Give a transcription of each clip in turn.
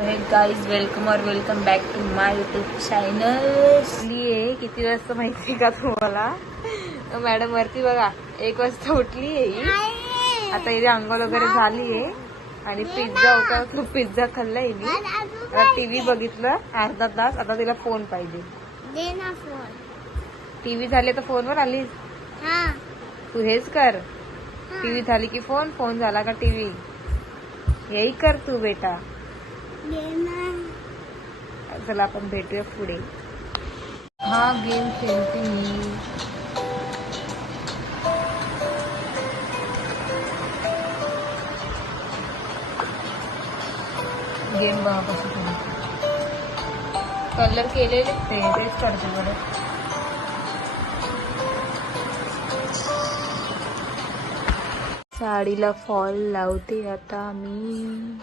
हे guys welcome back to my YouTube channel. किती वाजता माहिती का तुम्हाला? मॅडम वरती बघा 1 वाजता उठली आहे. आता इथे अंघोळ वगैरे झाली आहे आणि पिझ्झा होता तो पिझ्झा खाल्लाय मी. आता टीव्ही बघितलं अर्धा तास. आता तिला फोन पाहिजे. टीव्ही झाले तर फोनवर आलीस. तू हेच कर, टीव्ही झाली की फोन, फोन झाला का टीव्ही. यही कर तू बेटा. चला आपण भेटूया पुढे. हा गेम खेळते मी. गेम बघा कसं खेळते. कलर केलेले तेच करते बरं. साडीला फॉल लावते आता मी.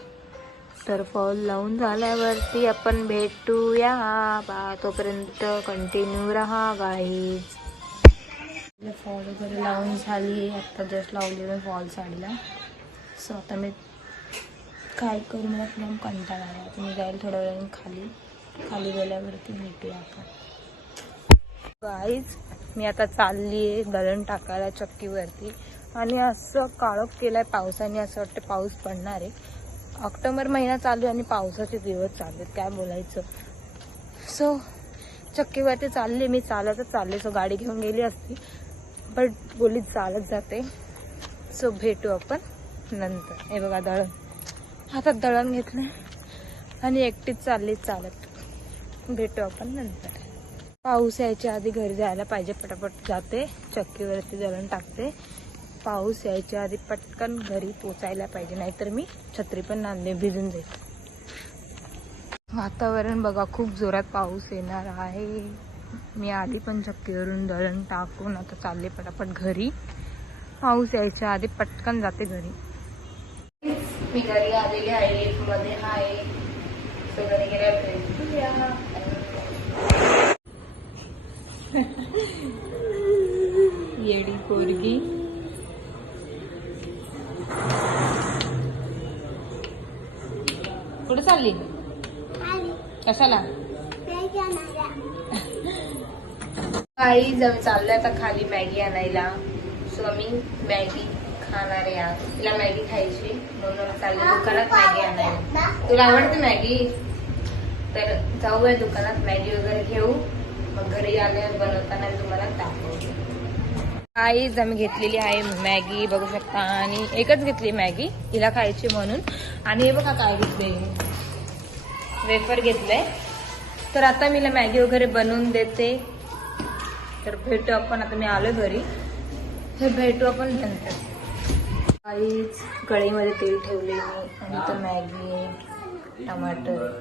तर फॉल लावून झाल्यावरती आपण भेटूया. तोपर्यंत कंटिन्यू राहा गाईज. फॉल वगैरे लावून झाली. आता जस्ट लावली मी फॉल साडीला. सो आता मी काय करू, मला एकदम कंटाळा आला. आता मी जाईल थोड्या वेळाने खाली गेल्यावरती भेटूया आपण. गाईज मी आता चालली आहे दळण टाकायला चक्कीवरती. आणि असं काळोख केलाय पावसाने. असं वाटतं पाऊस पडणार आहे. ऑक्टोबर महिना चालू आहे आणि पावसाचे दिवस चालू आहेत, काय बोलायचं. सो चक्कीवरती चालले मी. चालतच चालले. सो गाडी घेऊन गेली असती बट बोली चालत जाते. सो भेटू आपण नंतर. हे बघा दळण, हातात दळण घेतलं आणि एकटीच चालली चालत. भेटू आपण नंतर. पाऊस यायच्या आधी घरी जायला पाहिजे. पटापट जाते चक्कीवरती दळण टाकते. पाऊस यायच्या आधी पटकन घरी पोचायला पाहिजे, नाहीतर मी छत्री पण आणले, भिजून जाईल. वातावरण बघा, खूप जोरात पाऊस येणार आहे. मी आधी पण चक्कीवरून दळण टाकून आता चालले पटापट घरी. पाऊस यायच्या आधी पटकन जाते घरी. मी घरी आलेली आहे. लिफ्टमध्ये आहे. सो घरी गेल्या येडी पोरगी. कुठे चालली? कशाला? काही जण चाललंय आता खाली मॅगी आणायला. सो आम्ही मॅगी खाणार आहे आज. तिला मॅगी खायची म्हणून चालले दुकानात मॅगी आणायला. तुला आवडते मॅगी? तर जाऊया दुकानात मॅगी वगैरे घेऊ. मग घरी आल्यावर बनवताना तुम्हाला दाखवते. आईच आम्ही घेतलेली आहे मॅगी, बघू शकता. आणि एकच घेतली मॅगी तिला खायची म्हणून. आणि हे बघा काय घेतले, वेफर घेतलंय. तर आता मी मॅगी वगैरे बनवून देते. तर भेटू आपण. आता मी आलो घरी. हे भेटू आपण नंतर. आईच कढईमध्ये तेल ठेवले मी. आणि तर मॅगी टमाटर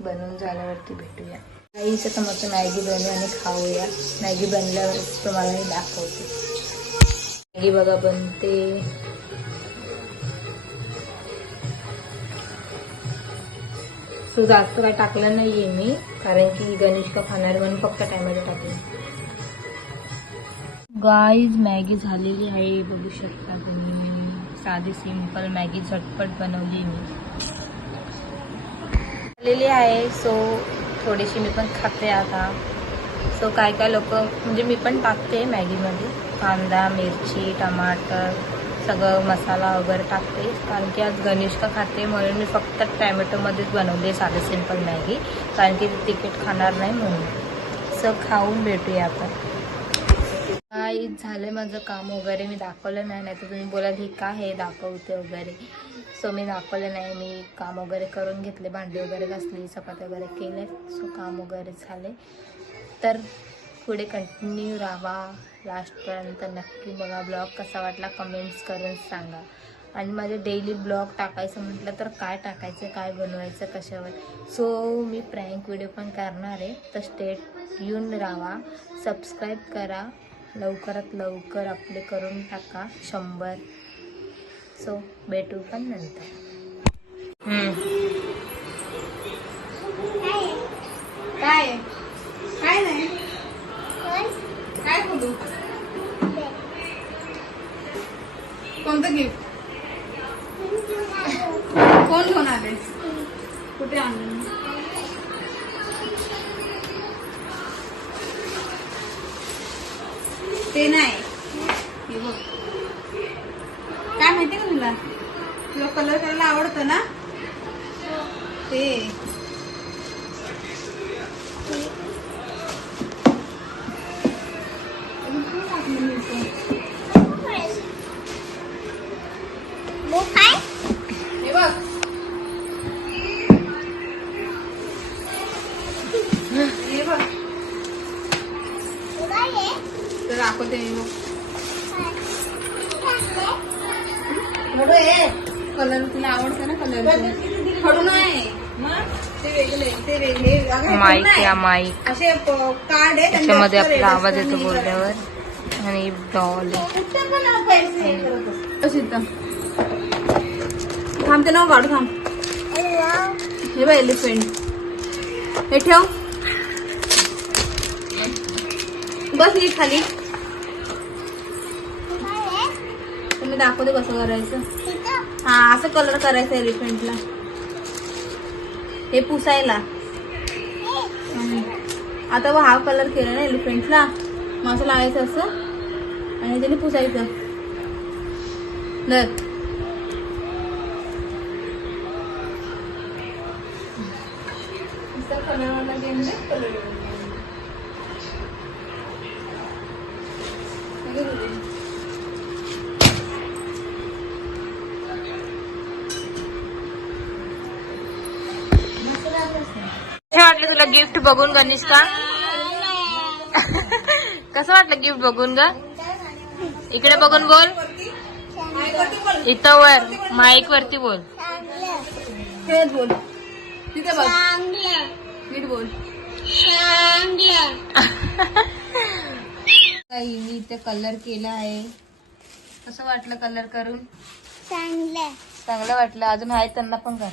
बनवून झाल्यावरती भेटूया. आईच आता मस्त मॅगी बनवू आणि खाऊया. मॅगी बनल्यावर तुम्हाला मी दाखवते. मॅगी बघा बनते. सो जास्त काय टाकलं नाहीये मी, कारण की गणेश का खाणार म्हणून फक्त टॅमॅटो टाकले. गाईज मॅगी झालेली आहे, बघू शकता तुम्ही. साधी सिंपल मॅगी झटपट बनवली मी झालेली आहे. सो थोडीशी मी पण खाते आता. सो काय काय लोक म्हणजे मी पण टाकते मॅगीमध्ये कांदा, मिरची, टमाटर, सगळं मसाला वगैरे टाकते. कारण की आज गणेश का खाते म्हणून मी फक्त टॅमॅटोमध्येच बनवले साधे सिंपल मॅगी, कारण की तिखट खाणार नाही म्हणून. सो खाऊन भेटूया आपण. काय झालं माझं काम वगैरे मी दाखवलं नाही, तर तुम्ही बोलाल ही का हे दाखवते वगैरे. सो मी दाखवलं नाही. मी काम वगैरे करून घेतले, भांडी वगैरे घासली, चपात्या वगैरे केले. सो काम वगैरे झाले. तर पुढे कंटिन्यू राहा लास्टपर्यंत. नक्की बघा. ब्लॉग कसा वाटला कमेंट्स करून सांगा. आणि माझे डेली ब्लॉग टाकायचं म्हटलं तर काय टाकायचं, काय बनवायचं, कशावर. सो मी प्रँक व्हिडिओ पण करणार आहे. तर स्टेट येऊन राहा. सबस्क्राईब करा. लवकरात लवकर आपले करून टाका 100. सो भेटू पण नंतर. काय काय नाही काय बोलू. कोणतं गिफ्ट? कोण घेऊन आले? कुठे आणलं ते नाही, हे बघ काय माहिती का तुला, तुला कलर करायला आवडतं ना ते. हे बघ हे बघ तर दाखवते मी बघ. कलर तुला आवडतं ना, कलर खडू नाही मग ते वेगळे ते वेगळे. अगं, हे माईक खडू या नाही. माईक असे कार्ड आहे त्याच्यामध्ये आपला आवाज येतो बोलल्यावर. आणि डॉल थांबते ना काढू थांब. हे बघ एलिफंट, हे ठेव बस ही खाली. तुम्ही दाखवते कसं करायचं. हा असं कलर करायचं एलिफंटला, हे पुसायला. आता हा कलर केला ना एलिफंटला, मग असं लावायचं असं आणि त्याने पुसायचं. नर कलरवाला गेम कलर कसं वाटलं तुला गिफ्ट बघून गनिष्का? कसं वाटलं गिफ्ट बघून ग? इकडे बघून बोल, इथं वर माईक वरती बोल. खेळत बोल, तिथे बघ नीट बोल. काही मी इथे कलर केला आहे. कसं वाटलं कलर करून? चांगलं वाटलं. अजून आहे त्यांना पण करा.